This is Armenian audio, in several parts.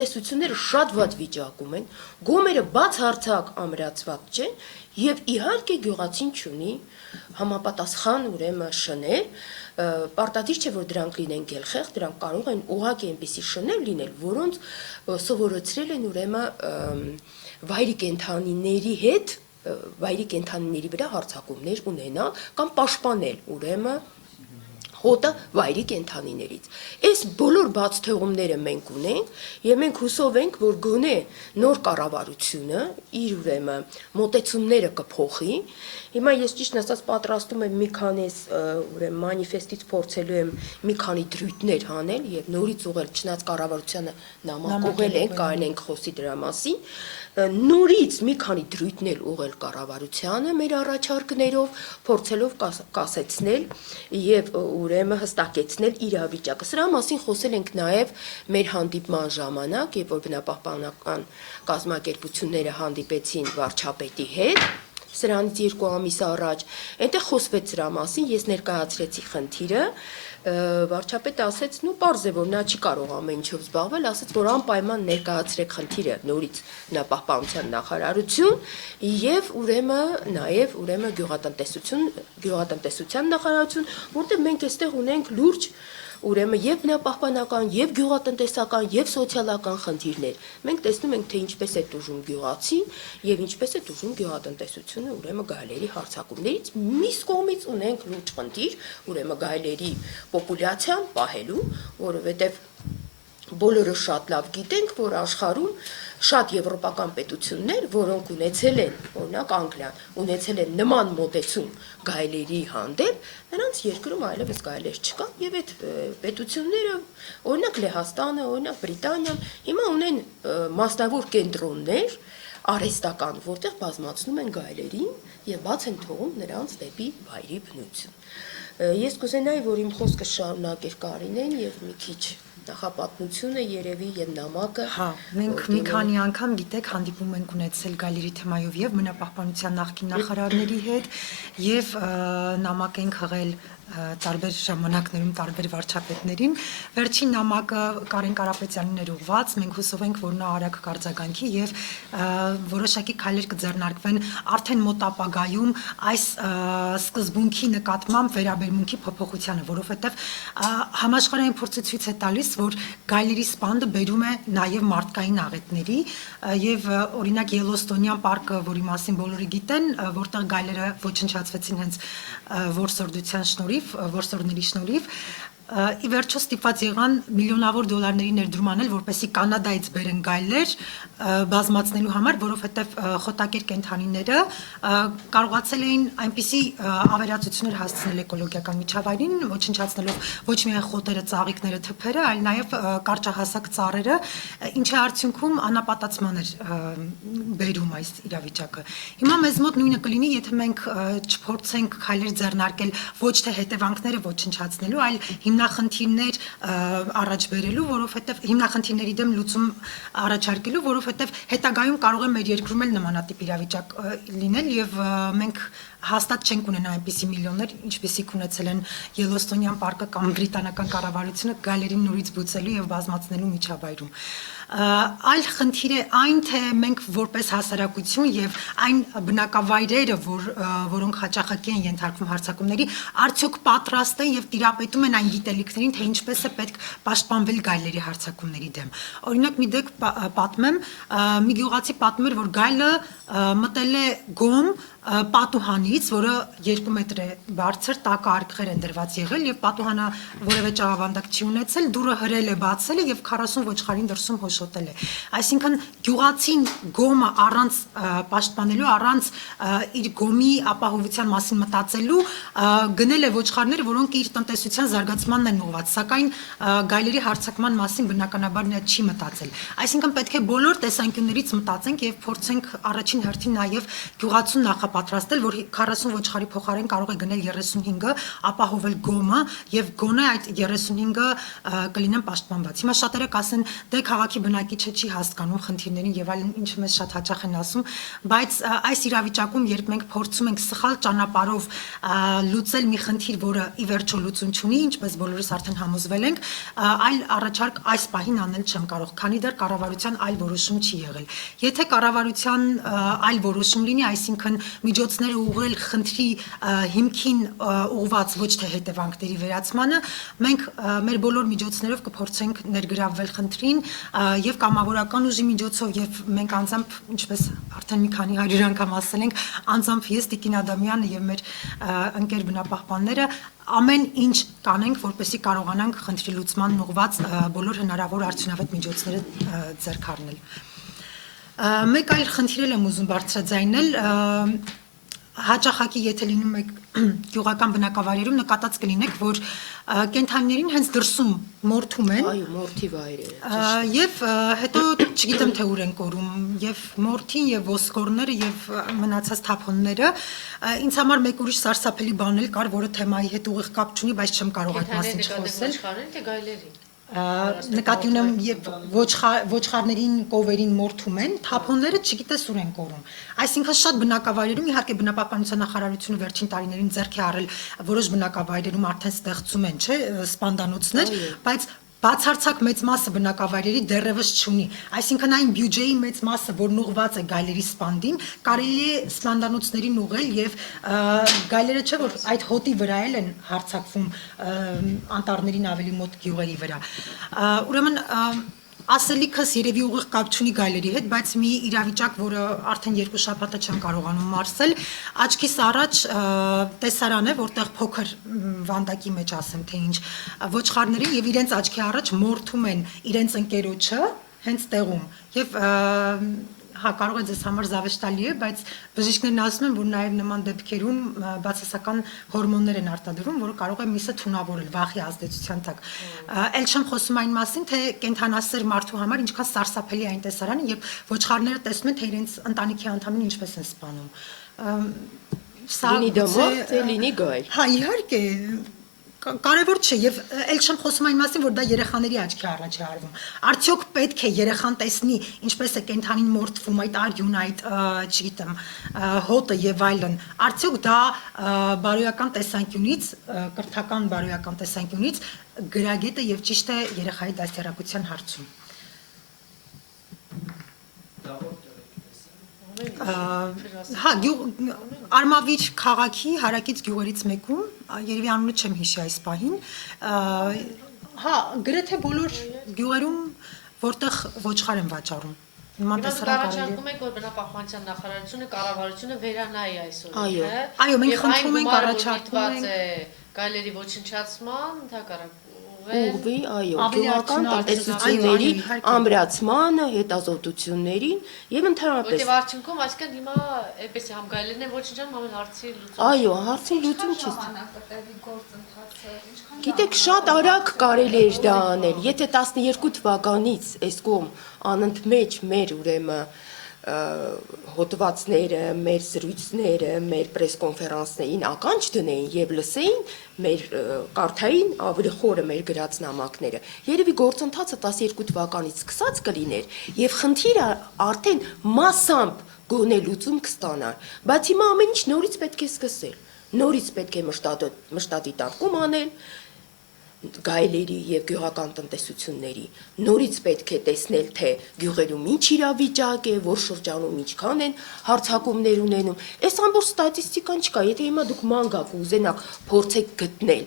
տեսությունները շատ վատ վիճակում են, գոմերը բացարձակ ամրացված չեն եւ իհարկե գյուղացին չունի համապատասխան ուրեմն շներ, պարտադիր չէ որ դրանք լինեն գելխեղ, դրանք կարող են ուղղակի այնպիսի շներ լինել, որոնց սովորեցրել են ուրեմն վայրի կենդանիների հետ, վայրի կենդանիների վրա հարձակումներ ունենալ կամ պաշտպանել ուրեմն հոտը վայրի կենդանիներից։ Այս բոլոր բաց թողումները մենք ունենք եւ մենք հուսով ենք, որ գոնե նոր կառավարությունը իր ուրեմն մոտեցումները կփոխի։ Հիմա ես ճիշտ ասած պատրաստում եմ մի քանի ուրեմն մանիֆեստից փորձելու եմ մի քանի դրույթներ հանել եւ նորից ուղղել չնայած կառավարությանը նամակ ուղղել ենք, կարելի ենք խոսի դրա մասին։ Նորից մի քանի դրույթներ ուղղել կառավարությանը մեր առաջարկներով, փորձելով կասեցնել եւ ուրեմն հստակեցնել իրավիճակը։ Սրա մասին խոսել ենք նաեւ մեր հանդիպման ժամանակ, երբ որ բնապահպանական կազմակերպությունները հանդիպեցին վարչապետի հետ, սրանից 2 ամիս առաջ, այնտեղ խոսվեց սրա մասին, ես ներկայացրեցի խնդիրը, վարչապետը ասեց, նու պարզ է, որ նա չի կարող ամեն ինչով զբաղվել, ասեց, որ անպայման ներկայացրեք խնդիրը նորից բնապահպանության նախարարություն եւ ուրեմն նաեւ ուրեմն գյուղատնտեսության նախարարություն, որտեղ մենք այստեղ ունենք լուրջ ուրեմն եւ բնապահպանական, եւ գյուղատնտեսական, եւ սոցիալական խնդիրներ։ Մենք տեսնում ենք, թե ինչպես է տուժում գյուղացին եւ ինչպես է տուժում գյուղատնտեսությունը ուրեմն գայլերի հարձակումներից։ Մյուս կողմից ունենք լուրջ խնդիր, ուրեմն գայլերի պոպուլյացիան պահելու, որովհետեւ բոլորը շատ լավ գիտենք, որ աշխարհում շատ եվրոպական պետություններ, որոնք ունեցել են, օրինակ Անգլիան, ունեցել են նման մոտեցում գայլերի հանդեպ, նրանց երկրում այլևս գայլեր չկա, եւ այդ պետությունները, օրինակ Լեհաստանը, օրինակ Բրիտանիան, հիմա ունեն մասնավոր կենտրոններ արհեստական, որտեղ բազմացնում են գայլերին եւ բաց են թողում նրանց դեպի վայրի բնություն։ Ես կուզենայի, որ իմ խոսքը շարունակեր Կարինեն եւ մի քիչ նախապատմությունը երևի եւ նամակը։ Հա, մենք մի քանի անգամ գիտեք հանդիպում ենք ունեցել գայլերի թեմայով եւ բնապահպանության նախկին նախարարների հետ եւ նամակ ենք հղել տարբեր ժամանակներում տարբեր վարչապետներին։ Վերջին նամակը Կարեն Կարապետյանին էր ուղված, մենք հուսով ենք, որ նա արագ կարձագանքի եւ որոշակի քայլեր կձեռնարկվեն արդեն մոտ ապագայում այս սկզբունքի նկատմամբ վերաբերմունքի փոփոխությանը, որովհետեւ համաշխարհային փորձը ցույց է տալիս, որ գայլերի սպանդը բերում է նաեւ մարդկային աղետների եւ օրինակ Ելոստոնյան պարկը, որի մասին բոլորը գիտեն, որտեղ գայլերը ոչնչացվեցին հենց որսորդության շնորհիվ, որսորդների շնորհիվ, ի վերջո ստիպված եղան միլիոնավոր դոլարների ներդրում անել, որպեսզի Կանադայից բերեն գայլեր բազմացնելու համար, որովհետև խոտակեր կենդանիները կարողացել էին այնպիսի ավերածություններ հասցնել էկոլոգիական միջավայրին, ոչնչացնելով ոչ միայն խոտերը, ծաղիկները, թփերը, այլ նաև կարճահասակ ծառերը, ինչի արդյունքում անապատացման էր բերում այս իրավիճակը։ Հիմա մեզ մոտ նույնը կլինի, եթե մենք չփորձենք քայլեր ձեռնարկել ոչ թե հետևանքները ոչնչացնելու, այլ հիմնախնդիրներ առաջ բերելու, որովհետև հիմնախնդիրների դեմ լուծում առաջարկելու, որովհետև հետագայում կարող է մեր երկրում էլ նմանատիպ իրավիճակ լինել եւ մենք հաստատ չենք ունենա այնպիսի միլիոններ, ինչպիսիք ունեցել են Ելոստոնյան պարկը կամ բրիտանական կառավարությունը գայլերին նորից բուծելու եւ բազմացնելու միջավայրում։ Այլ խնդիր է այն, թե մենք որպես հասարակություն եւ այն բնակավայրերը, որոնք հաճախակի են ենթարկվում հարձակումների, արդյոք պատրաստ են եւ տիրապետում են այն գիտելիքներին, թե ինչպես է պետք պաշտպանվել գայլերի հարձակումների դեմ։ Օրինակ մի դեպք պատմեմ, մի գյուղացի պատմում էր, որ գայլը մտել է գոմ պատուհանից, որը 2 մետր է բարձր, տակը արկղեր են դրված եղել եւ պատուհանը որևէ ճաղավանդակ չի ունեցել, դուռը հրել է, բացել է եւ 40 ոչխարին դրսում հոշոտել է։ Այսինքն գյուղացին գոմը առանց պաշտպանելու, առանց իր գոմի ապահովության մասին մտածելու գնել է ոչխարներ, որոնք իր տնտեսության զարգացմանն են ուղղված, սակայն գայլերի հարձակման մասին բնականաբար նա չի մտածել։ Այսինքն պետք է բոլոր տեսանկյուններից մտածենք եւ փորձենք առաջին հերթին նաեւ գյուղացուն նախապատրաստել, որ 40 ոչխարի փոխարեն կարող է գնել 35-ը, ապահովել գոմը եւ գոնե այդ 35-ը կլինեն պաշտպանված։ Հիմա շատերը կասեն, դե քաղաքի բնակիչը չի հասկանում խնդիրներին եւ այլն, ինչը մեզ շատ հաճախ են ասում, բայց այս իրավիճակում, երբ մենք փորձում ենք սխալ ճանապարհով լուծել մի խնդիր, որը ի վերջո լուծում չունի, ինչպես բոլորս արդեն համոզվել ենք, այլ առաջարկ այս պահին անել չեմ կարող, քանի դեռ կառավարության այլ որոշում չի եղել։ Եթե կառավարության այլ որոշում լինի, այսինքն միջոցները ուղղել խնդրի հիմքին ուղղված ոչ թե հետևանքների վերացմանը, մենք մեր բոլոր միջոցներով կփորձենք ներգրավվել խնդրին եւ կամավորական ուժի միջոցով եւ մենք անձամբ, ինչպես արդեն մի քանի 100 անգամ ասել ենք, անձամբ ես Տիկին Ադամյանը եւ մեր ընկեր բնապահպանները ամեն ինչ կանենք, որպեսզի կարողանանք խնդրի լուծման ուղղված բոլոր հնարավոր արդյունավետ միջոցները ձեռք առնել։ Մեկ այլ խնդիր եմ ուզում բարձրաձայնել, հաճախակի եթե լինում եք գյուղական բնակավայրերում նկատած կլինեք, որ կենդանիներին հենց դրսում մորթում են, այո, մորթի վայրերը, եւ հետո չգիտեմ թե ուր են կորում, եւ մորթին եւ ոսկորները եւ մնացած թափոնները, ինձ համար մեկ ուրիշ սարսափելի բան էլ կար, որը թեմայի հետ ուղիղ կապ չունի, բայց չեմ կարող այդ մասին չխոսել։ Նկատի ունեմ, երբ ոչխարներին, կովերին մորթում են, թափոնները չգիտես ուր են կորում։ Այսինքն շատ բնակավայրերում, իհարկե բնապահպանության նախարարությունը վերջին տարիներին ձեռք է առել որոշ բնակավայրերում արդեն ստեղծում են, չէ, սպանդանոցներ, բայց բացարձակ մեծ մասը բնակավայրերի դեռևս չունի։ Այսինքն այն բյուջեի մեծ մասը, որն ուղղված է գայլերի սպանդին, կարելի է սպանդանոցներին ուղղել եւ գայլերը չէ որ այդ հոտի վրա են հարձակվում անտառներին ավելի մոտ գյուղերի վրա։ Ուրեմն ասելիքս երևի ուղիղ կապ չունի գայլերի հետ, բայց մի իրավիճակ, որը արդեն 2 շաբաթ չեմ կարողանում մարսել, աչքիս առաջ տեսարան է, որտեղ փոքր վանդակի մեջ ասեմ թե ինչ, ոչխարներին եւ իրենց աչքի առաջ մորթում են իրենց ընկերոջը հենց տեղում եւ հա կարող է ձեզ համար զավեշտալի է, բայց բժիշկներն ասում են, որ նաև նման դեպքերում բացասական հորմոններ են արտադրվում, որը կարող է միսը թունավորել վախի ազդեցության տակ։ Էլ չեմ խոսում այն մասին, թե կենդանասեր մարդու համար ինչքան սարսափելի է այն տեսարանը, երբ ոչխարները տեսնում են, թե իրենց ընտանիքի անդամին ինչպես են սպանում։ Լինի դոմոց, թե լինի գայլ։ Հա, իհարկե, կարևոր չէ եւ ել չեմ խոսում այն մասին, որ դա երեխաների աչքի առաջ է արվում։ Արդյոք պետք է երեխան տեսնի ինչպես է կենդանին մորթվում այդ արյուն, այդ, չգիտեմ, հոտը եւ այլն։ Արդյոք դա բարոյական տեսանկյունից, կրթական բարոյական տեսանկյունից գրագետ է եւ ճիշտ է երեխայի դաստիարակության հարցում։ Հա, Արմավիր քաղաքի հարակից գյուղերից մեկում, երևի անունը չեմ հիշի այս պահին, հա, գրեթե բոլոր գյուղերում, որտեղ ոչխար են վաճառում։ Առաջարկում ենք, որ բնապահպանության նախարարությունը, կառավարությունը վերանայի այսօր։ Այո, մենք խնդրում ենք, առաջարկում ենք գայլերի ոչնչացման, ընդհակառակ ուղղվի, այո, գյուղական տնտեսությունների ամրացմանը, հետազոտություններին եւ ընդհանրապես։ Որտեղ արդյունքում, այսինքն հիմա այդպես է համ գայլերն են ոչնչանում, համ հարցի լուծում։ Այո, հարցի լուծում չի։ Գիտեք, շատ արագ կարելի էր դա անել, եթե 12 թվականից այս կողմ անընդմեջ մեր ուրեմն հոդվածները, մեր զրույցները, մեր պրեսկոնֆերանսներին ականջ դնեին եւ լսեին, մեր կարդային ավելի խորը մեր գրած նամակները։ Երևի գործընթացը 12 թվականից սկսած կլիներ եւ խնդիրը արդեն massամբ գոնե լուծում կստանար, բայց հիմա ամեն ինչ նորից պետք է սկսել։ Նորից պետք է մշտադիտարկում անել գայլերի եւ գյուղական տնտեսությունների, նորից պետք է տեսնել, թե գյուղերում ինչ իրավիճակ է, որ շրջանում ինչքան են հարցակումներ ունենում։ Այս ամբողջ ստատիստիկան չկա, եթե հիմա դուք ման գաք ու ուզենաք փորձեք գտնել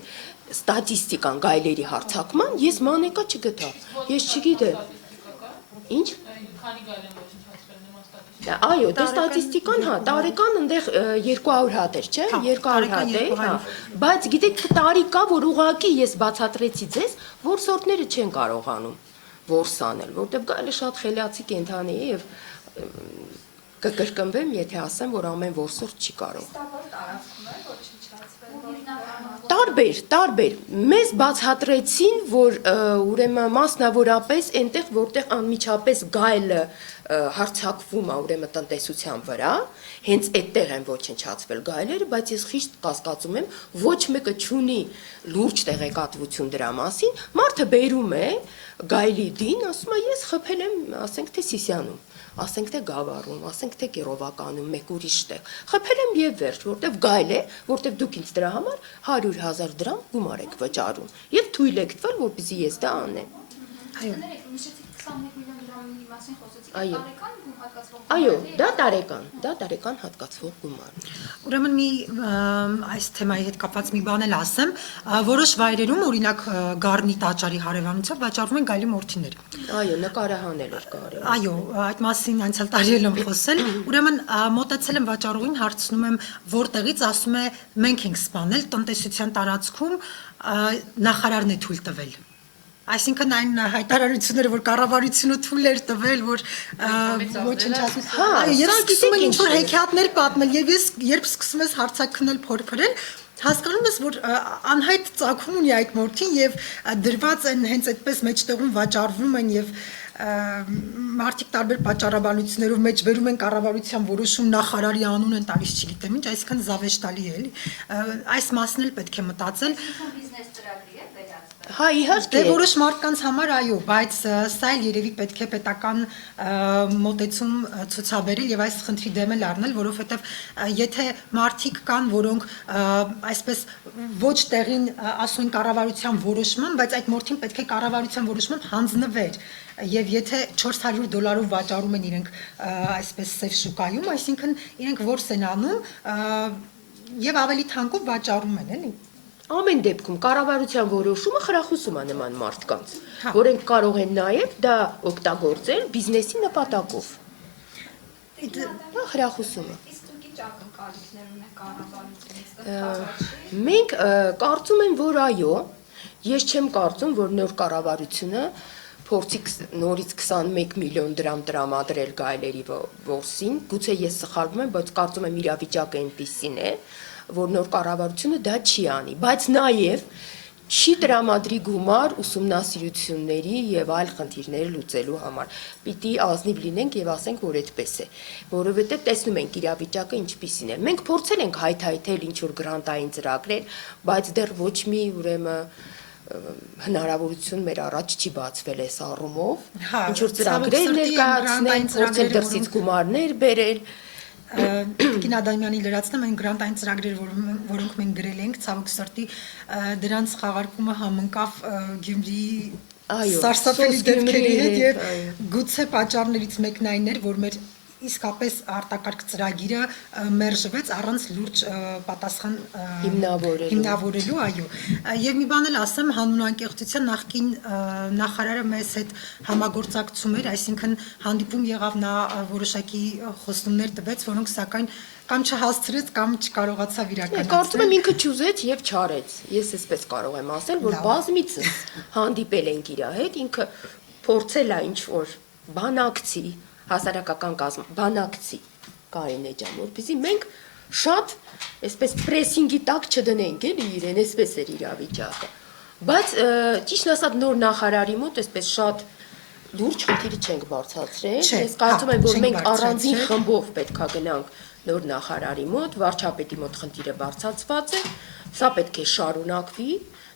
ստատիստիկան գայլերի հարցակման, ես մանեկա չգտա, ես չգիտեմ։ Ինչ։ Քանի գայլ են ոչնչացրել նման ստատիստիկա։ Այո, դե ստատիստիկան, հա, տարեկան այնտեղ 200 հատ էր, չէ՞, 200 հատ է, հա։ Բայց գիտեք, տարի կա, որ ուղղակի ես բացատրեցի ձեզ, որ սորտները չեն կարողանում որս անել, որտեղ գայլը շատ խելացի կենդանի է եւ կկրկնվեմ, եթե ասեմ, որ ամեն որսորդ չի կարող։ Ստավոր տարածքում է ոչնչացվել, որնա Տարբեր։ Մեզ բացատրեցին, որ ուրեմն մասնավորապես այնտեղ, որտեղ անմիջապես գայլը հարցակվում է ուրեմն տնտեսության վրա, հենց այդտեղ են ոչնչացվել գայլերը, բայց ես խիստ կասկածում եմ, ոչ մեկը չունի լուրջ տեղեկատվություն դրա մասին, մարդը բերում է գայլի դին, ասում է ես խփել եմ, ասենք թե Սիսիանում, ասենք թե Գավառում, ասենք թե Կիրովականում, մեկ ուրիշ տեղ։ Խփել եմ եւ վերջ, որտեվ գայլ է, որտեվ դուք ինձ դրա համար 100,000 դրամ գումար եք վճարում եւ թույլ եք տվել, որպեսզի ես դա անեմ։ Այո։ Նշեցիք 21 միլիոն դրամի մասին խոսեցիք, Այո։ տարեկան ու հատկացվող։ Այո, դա տարեկան հատկացվող գումար։ Ուրեմն մի այս թեմայի հետ կապված մի բան էլ ասեմ, որոշ վայրերում, օրինակ Գառնի տաճարի հարևանությամբ վաճառվում են գայլի մորթիներ։ Այո, նկարահանել էր կարելի։ Այո, այդ մասին անցյալ տարի եմ խոսել։ Ուրեմն մոտեցել եմ վաճառողին, հարցնում եմ, որտեղից, ասում է, մենք ենք սպանել տնտեսության տարածքում, նախարարն է թույլ տվել։ Այսինքն այն հայտարարությունները, որ կառավարությունը թույլ էր տվել, որ ոչնչացում։ Այո, եւ սկսում են ինչ-որ հեքիաթներ պատմել, եւ ես երբ սկսում ես հարցաքննել, փորփրել, հասկանում ես, որ անհայտ ծագում ունի այդ մորթին եւ դրված են հենց այդպես մեջտեղում վաճառվում են եւ մարդիկ տարբեր պատճառաբանություններով մեջ բերում են կառավարության որոշում նախարարի անուն են տալիս, չգիտեմ ինչ, այսինքն զավեշտալի է, էլի։ Այս մասն էլ պետք է մտածել։ Բիզնես ծրագրի է վերածվել։ Հա, իհարկե։ Դե որոշ մարդկանց համար այո, բայց սա էլ երևի պետք է պետական մոտեցում ցուցաբերել եւ այս խնդրի դեմ էլ առնել, որովհետեւ եթե մարդիկ կան, որոնք այսպես ոչ տեղին ասում են կառավարության որոշման, բայց այդ մորթին պետք է կառավարության որոշման հանձնվեր։ Եվ եթե $400 վաճառում են իրենք այսպես սև շուկայում, այսինքն իրենք որս են անում եւ ավելի թանկով վաճառում են, էլի։ Ամեն դեպքում կառավարության որոշումը խրախուսում է նման մարդկանց, որոնք կարող են նաև դա օգտագործել բիզնեսի նպատակով։ Դա խրախուսումը։ Իսկ դուք ինչ ակնկալիքներ ունեք կառավարությունից։ Մենք կարծում եմ, որ այո, ես չեմ կարծում, որ նոր կառավարությունը փորձի նորից 21 միլիոն դրամ տրամադրել գայլերի որսին, գուցե ես սխալվում եմ, բայց կարծում եմ իրավիճակը այնպիսին է, որ նոր կառավարությունը դա չի անի, բայց նաև չի տրամադրի գումար ուսումնասիրությունների եւ այլ խնդիրներ լուծելու համար։ Պիտի ազնիվ լինենք եւ ասենք, որ այդպես է, որովհետեւ տեսնում ենք իրավիճակը ինչպիսին է։ Մենք փորձել ենք հայթայթել ինչ որ գրանտային ծրագրեր, բայց դեռ ոչ մի ուրեմն հնարավորություն մեր առաջ չի բացվել այս առումով։ Ինչ որ ծրագրեր ներկայացնել, փորձել դրսից գումարներ բերել։ Տիկին Ադամյանի լրացնեմ այն գրանտային ծրագրեր, որոնք մենք գրել ենք, ցավոք սրտի դրանց խաղարկումը համընկավ Գյումրիի սարսափելի դեպքերի հետ եւ գուցե պատճառներից մեկն այն էր, որ մեր իսկապես արտակարգ ծրագիրը մերժվեց առանց լուրջ պատասխան հիմնավորելու, այո։ Եվ մի բան էլ ասեմ, հանուն անկեղծության նախկին նախարարը մեզ հետ համագործակցում էր, այսինքն հանդիպում եղավ, նա որոշակի խոստումներ տվեց, որոնք սակայն կամ չհասցրեց, կամ չկարողացավ իրականացնել։ Կարծում եմ ինքը չուզեց եւ չարեց։ Ես էսպես կարող եմ ասել, որ բազմիցս հանդիպել ենք իր հետ, ինքը փորձել է ինչ-որ բանակցի հասարակական կազմ բանակցի Կարինե ջան, որպեսզի մենք շատ այսպես պրեսինգի տակ չդնենք էլի իրեն, այսպես էր իրավիճակը։ Բայց ճիշտ ասած նոր նախարարի մոտ այսպես շատ լուրջ խնդիրը չենք բարձրացրել։ Ես կարծում եմ, որ մենք առանձին խմբով պետքա գնանք նոր նախարարի մոտ, վարչապետի մոտ խնդիրը բարձրացված է, սա պետք է շարունակվի,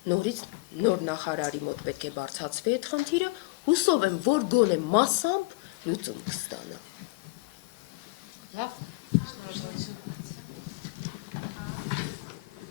նորից նոր նախարարի մոտ պետք է բարձրացվի այդ խնդիրը, հուսով եմ, որ գոնե մասամբ լուծում կստանա։ Լավ,